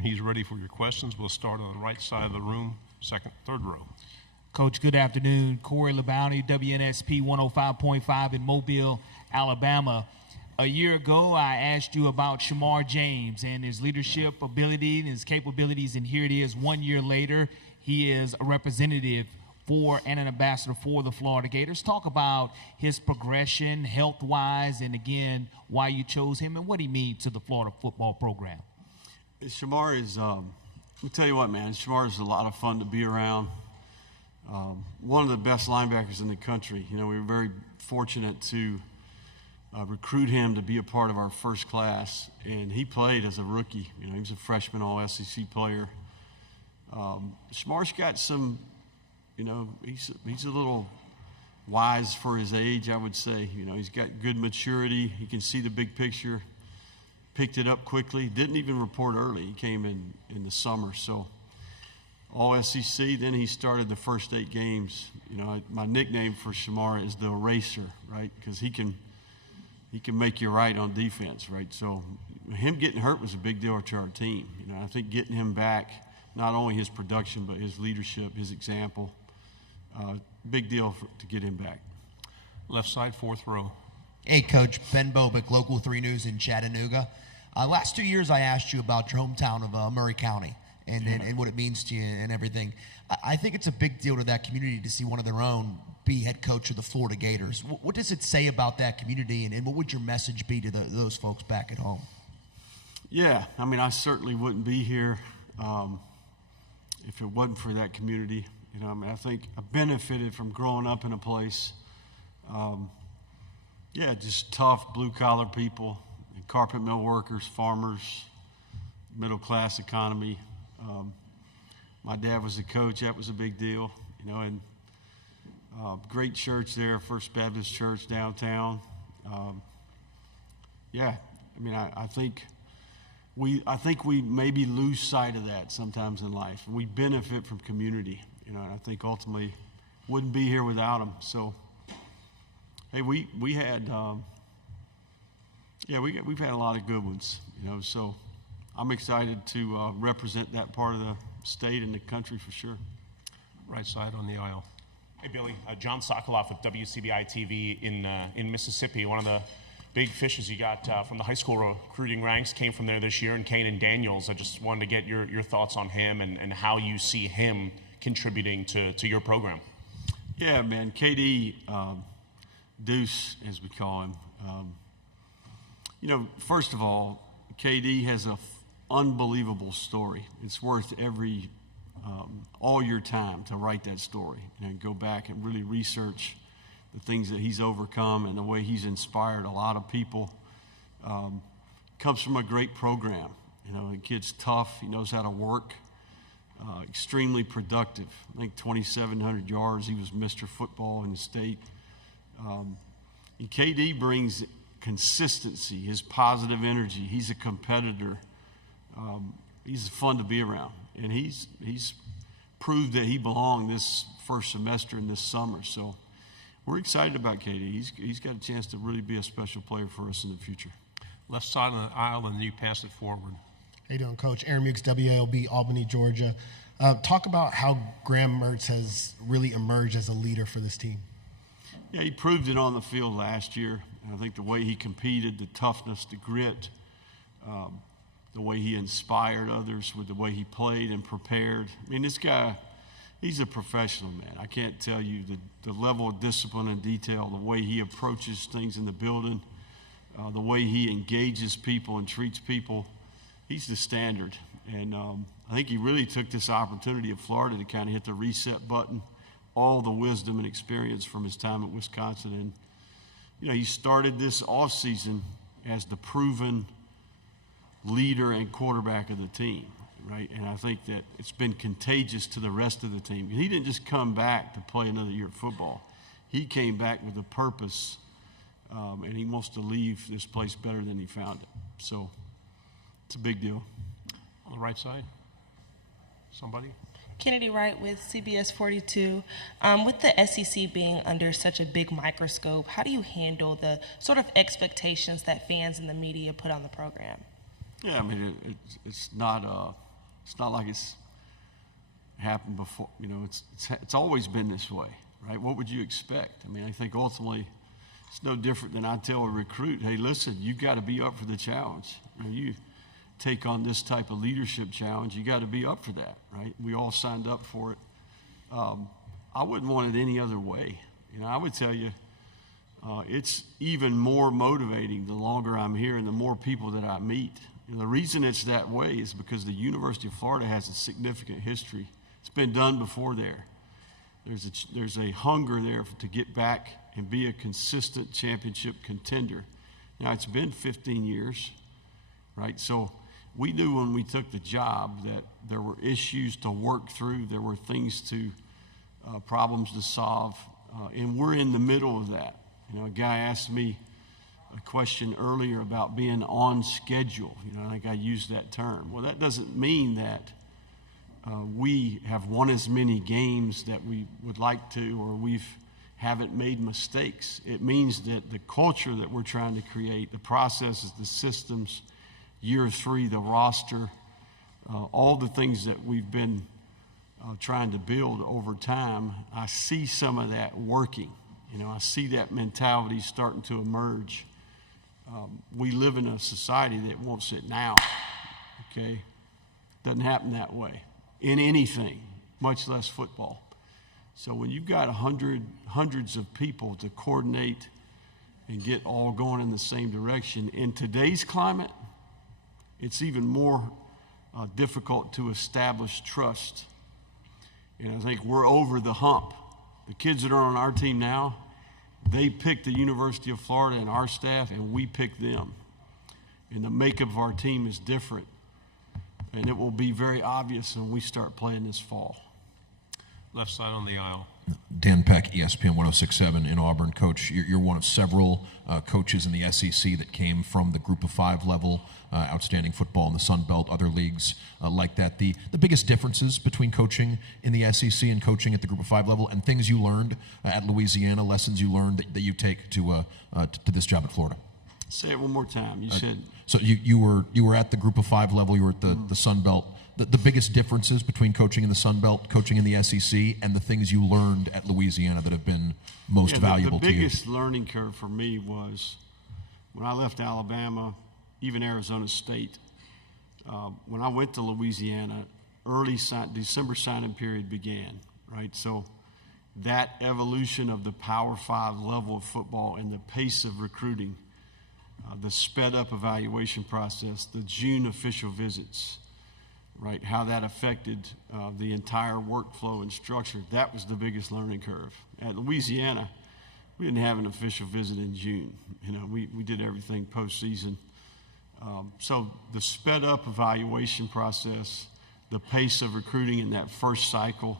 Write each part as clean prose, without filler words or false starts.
He's ready for your questions. We'll start on the right side of the room, third row. Coach, good afternoon. Corey LeBounty, WNSP 105.5 in Mobile, Alabama. A year ago, I asked you about Shamar James and his leadership ability and his capabilities, and here it is 1 year later. He is a representative for and an ambassador for the Florida Gators. Talk about his progression health-wise, and again, why you chose him and what he means to the Florida football program. Shamar is, let me tell you what, man, Shamar is a lot of fun to be around. One of the best linebackers in the country. You know, we were very fortunate to recruit him to be a part of our first class, and he played as a rookie. You know, he was a freshman all-SEC player. Shamar's got some, you know, he's a little wise for his age, I would say. You know, he's got good maturity. He can see the big picture. Picked it up quickly. Didn't even report early. He came in the summer, so all SEC. Then he started the first 8 games. You know, my nickname for Shamar is the eraser, right? Because he can make you right on defense, right? So him getting hurt was a big deal to our team. You know, I think getting him back, not only his production but his leadership, his example, big deal to get him back. Left side, fourth row. Hey, Coach. Ben Bobick, Local 3 News in Chattanooga. Last 2 years, I asked you about your hometown of Murray County and what it means to you and everything. I think it's a big deal to that community to see one of their own be head coach of the Florida Gators. What does it say about that community, and what would your message be to those folks back at home? Yeah, I mean, I certainly wouldn't be here if it wasn't for that community. You know, I mean, I think I benefited from growing up in a place, just tough blue-collar people, carpet mill workers, farmers, middle-class economy. My dad was a coach. That was a big deal, you know, and great church there, First Baptist Church downtown. I mean, I think we maybe lose sight of that sometimes in life. We benefit from community, you know, and I think ultimately wouldn't be here without them. So, hey, we had, we've had a lot of good ones, you know, so I'm excited to represent that part of the state and the country for sure. Right side on the aisle. Hey, Billy. John Sokoloff with WCBI TV in Mississippi. One of the big fishes you got from the high school recruiting ranks came from there this year, and Kanan Daniels. I just wanted to get your thoughts on him and how you see him contributing to your program. Yeah, man. KD, Deuce, as we call him. You know, first of all, KD has an unbelievable story. It's worth all your time to write that story and go back and really research the things that he's overcome and the way he's inspired a lot of people. Comes from a great program. You know, the kid's tough. He knows how to work. Extremely productive. I think 2,700 yards. He was Mr. Football in the state. And KD brings consistency, his positive energy. He's a competitor. He's fun to be around, and he's proved that he belonged this first semester and this summer. So we're excited about KD. He's got a chance to really be a special player for us in the future. Left side of the aisle, and then you pass it forward. How you doing, Coach? Aaron Mukes, WALB, Albany, Georgia. Talk about how Graham Mertz has really emerged as a leader for this team. Yeah, he proved it on the field last year. And I think the way he competed, the toughness, the grit, the way he inspired others with the way he played and prepared. I mean, this guy, he's a professional, man. I can't tell you the level of discipline and detail, the way he approaches things in the building, the way he engages people and treats people. He's the standard. And I think he really took this opportunity of Florida to kind of hit the reset button, all the wisdom and experience from his time at Wisconsin. And, you know, he started this offseason as the proven leader and quarterback of the team, right? And I think that it's been contagious to the rest of the team. He didn't just come back to play another year of football. He came back with a purpose, and he wants to leave this place better than he found it. So it's a big deal. On the right side, somebody? Kennedy Wright with CBS 42. With the SEC being under such a big microscope, how do you handle the sort of expectations that fans and the media put on the program? Yeah, I mean, it's not It's not like it's happened before. You know, it's always been this way, right? What would you expect? I mean, I think ultimately it's no different than I tell a recruit, hey, listen, you got to be up for the challenge. You take on this type of leadership challenge, you got to be up for that, right? We all signed up for it. I wouldn't want it any other way. You know, I would tell you, it's even more motivating the longer I'm here and the more people that I meet. And the reason it's that way is because the University of Florida has a significant history. It's been done before there. There's a hunger there to get back and be a consistent championship contender. Now, it's been 15 years, right? So we knew when we took the job that there were issues to work through, there were things to, problems to solve, and we're in the middle of that. You know, a guy asked me a question earlier about being on schedule. You know, I think I used that term. Well, that doesn't mean that we have won as many games that we would like to, or haven't made mistakes. It means that the culture that we're trying to create, the processes, the systems, year 3, the roster, all the things that we've been trying to build over time, I see some of that working. You know, I see that mentality starting to emerge. We live in a society that wants it now, okay? Doesn't happen that way in anything, much less football. So when you've got hundreds of people to coordinate and get all going in the same direction, in today's climate, it's even more difficult to establish trust. And I think we're over the hump. The kids that are on our team now, they picked the University of Florida and our staff, and we picked them. And the makeup of our team is different. And it will be very obvious when we start playing this fall. Left side on the aisle. Dan Peck, ESPN 1067 in Auburn. Coach, you're one of several coaches in the SEC that came from the Group of 5 level, outstanding football in the Sun Belt, other leagues like that. The biggest differences between coaching in the SEC and coaching at the Group of 5 level, and things you learned at Louisiana, lessons you learned that you take to this job at Florida. Say it one more time. You said. So you were at the Group of 5 level. You were at the Sun Belt. The biggest differences between coaching in the Sun Belt, coaching in the SEC, and the things you learned at Louisiana that have been most valuable to you? The biggest learning curve for me was when I left Alabama, even Arizona State. When I went to Louisiana, December signing period began, right? So that evolution of the Power 5 level of football and the pace of recruiting, the sped-up evaluation process, the June official visits, right, how that affected the entire workflow and structure, that was the biggest learning curve. At Louisiana, we didn't have an official visit in June. You know, we did everything postseason. So the sped-up evaluation process, the pace of recruiting in that first cycle,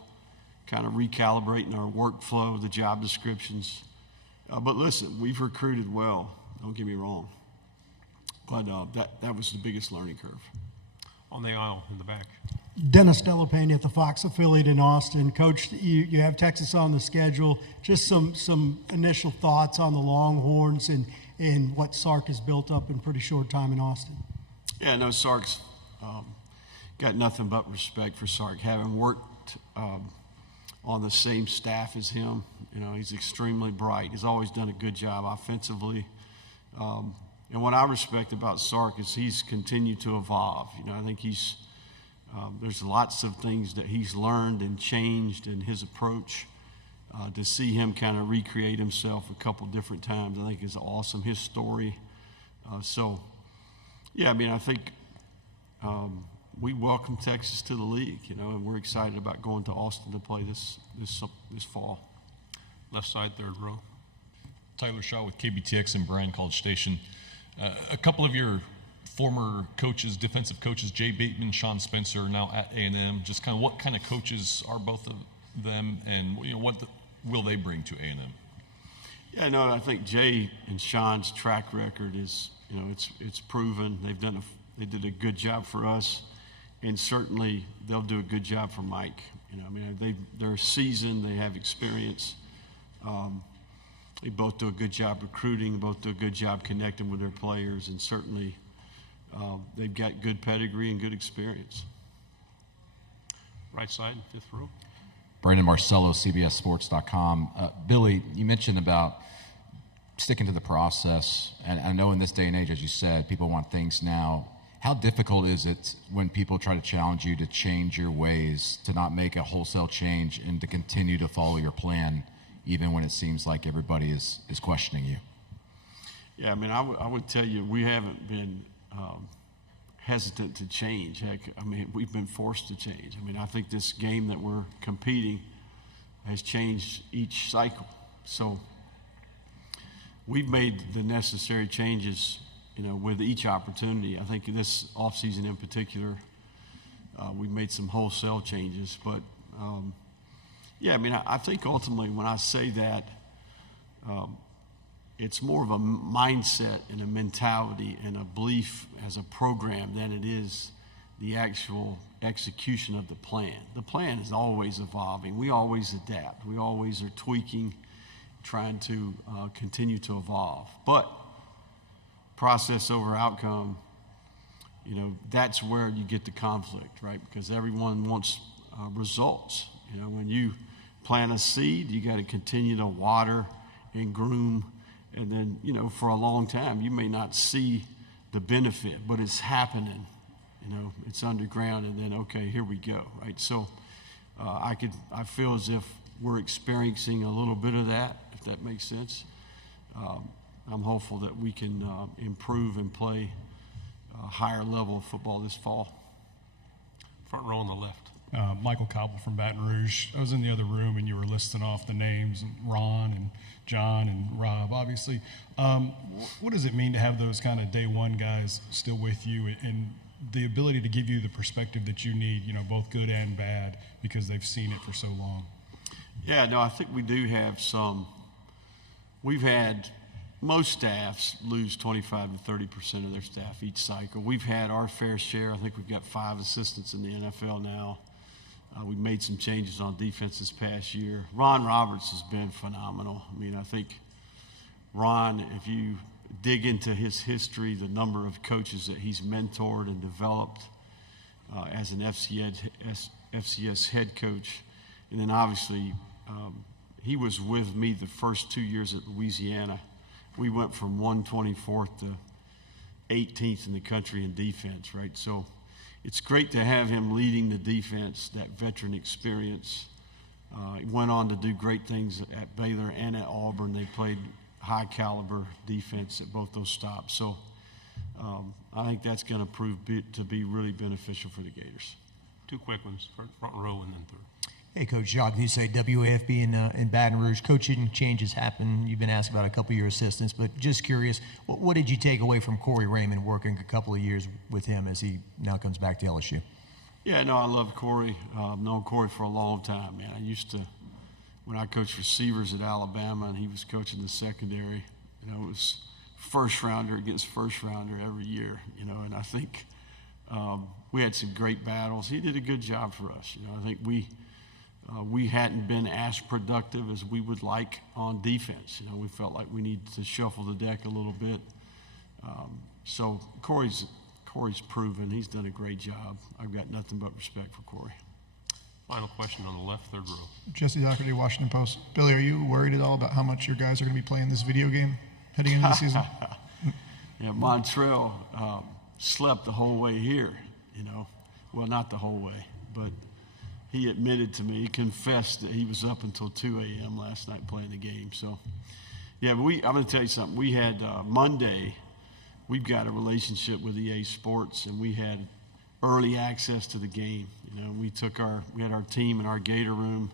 kind of recalibrating our workflow, the job descriptions. But listen, we've recruited well, don't get me wrong. But that was the biggest learning curve. On the aisle in the back. Dennis Delapena at the Fox affiliate in Austin. Coach, you have Texas on the schedule. Just some initial thoughts on the Longhorns and what Sark has built up in pretty short time in Austin. Yeah, no, Sark's got nothing but respect for Sark. Having worked on the same staff as him, you know, he's extremely bright. He's always done a good job offensively. And what I respect about Sark is he's continued to evolve. You know, I think there's lots of things that he's learned and changed in his approach. To see him kind of recreate himself a couple different times, I think is awesome. His story. So, yeah, I mean, I think we welcome Texas to the league, you know, and we're excited about going to Austin to play this fall. Left side, third row. Tyler Shaw with KBTX and Bryan College Station. A couple of your former coaches, defensive coaches, Jay Bateman, Sean Spencer, are now at A&M. Just kind of what kind of coaches are both of them, and you know, what will they bring to A&M? Yeah, no, I think Jay and Sean's track record is, you know, it's proven. They did a good job for us, and certainly they'll do a good job for Mike. You know, I mean, they're seasoned, they have experience. They both do a good job recruiting, both do a good job connecting with their players, and certainly they've got good pedigree and good experience. right side, fifth row. Brandon Marcello, CBSSports.com. Billy, you mentioned about sticking to the process, and I know in this day and age, as you said, people want things now. How difficult is it when people try to challenge you to change your ways, to not make a wholesale change, and to continue to follow your plan, even when it seems like everybody is questioning you? Yeah, I mean, I would tell you we haven't been hesitant to change. Heck, I mean, we've been forced to change. I mean, I think this game that we're competing has changed each cycle. So we've made the necessary changes, you know, with each opportunity. I think this offseason in particular, we've made some wholesale changes. But, yeah, I mean, I think ultimately when I say that, it's more of a mindset and a mentality and a belief as a program than it is the actual execution of the plan. The plan is always evolving. We always adapt. We always are tweaking, trying to continue to evolve. But process over outcome, you know, that's where you get the conflict, right? Because everyone wants results. You know, when you plant a seed, you got to continue to water and groom. And then, you know, for a long time, you may not see the benefit, but it's happening. You know, it's underground, and then, okay, here we go, right? So I feel as if we're experiencing a little bit of that, if that makes sense. I'm hopeful that we can improve and play a higher level of football this fall. Front row on the left. Michael Cobble from Baton Rouge. I was in the other room and you were listing off the names, Ron and John and Rob, obviously. What does it mean to have those kind of day one guys still with you and the ability to give you the perspective that you need, you know, both good and bad, because they've seen it for so long? Yeah, no, I think we do have some. We've had most staffs lose 25 to 30% of their staff each cycle. We've had our fair share. I think we've got 5 assistants in the NFL now. We've made some changes on defense this past year. Ron Roberts has been phenomenal. I mean, I think Ron, if you dig into his history, the number of coaches that he's mentored and developed as an FCS head coach, and then obviously he was with me the first 2 years at Louisiana. We went from 124th to 18th in the country in defense, right? So it's great to have him leading the defense, that veteran experience. He went on to do great things at Baylor and at Auburn. They played high caliber defense at both those stops. So I think that's going to prove to be really beneficial for the Gators. 2 quick ones, front row and then third. Hey, Coach Jacques, you say WAFB in Baton Rouge. Coaching changes happen. You've been asked about a couple of your assistants, but just curious, what did you take away from Corey Raymond working a couple of years with him as he now comes back to LSU? Yeah, no, I love Corey. I've known Corey for a long time, man. I used to, when I coached receivers at Alabama and he was coaching the secondary, you know, it was first rounder against first rounder every year, you know, and I think we had some great battles. He did a good job for us. You know, I think we hadn't been as productive as we would like on defense. You know, we felt like we needed to shuffle the deck a little bit. So Corey's proven he's done a great job. I've got nothing but respect for Corey. Final question on the left, third row. Jesse Doherty, Washington Post. Billy, are you worried at all about how much your guys are going to be playing this video game heading into the season? Yeah, Montrell slept the whole way here, you know. Well, not the whole way, but he admitted to me, he confessed that he was up until 2 a.m. last night playing the game. So, yeah, I'm going to tell you something. We had Monday, we've got a relationship with EA Sports, and we had early access to the game. You know, we had our team in our Gator room.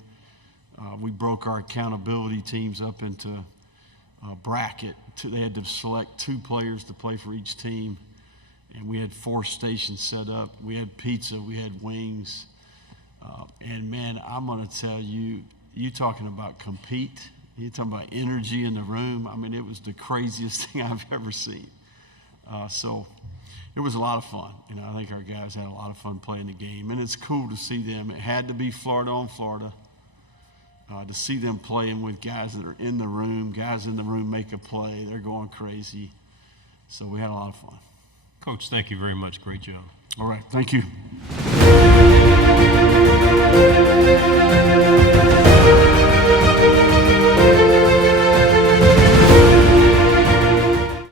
We broke our accountability teams up into a bracket. They had to select 2 players to play for each team, and we had 4 stations set up. We had pizza, we had wings. And, man, I'm going to tell you, you talking about compete, you talking about energy in the room. I mean, it was the craziest thing I've ever seen. So it was a lot of fun. You know, I think our guys had a lot of fun playing the game. And it's cool to see them. It had to be Florida on Florida. To see them playing with guys that are in the room, guys in the room make a play. They're going crazy. So we had a lot of fun. Coach, thank you very much. Great job. All right. Thank you.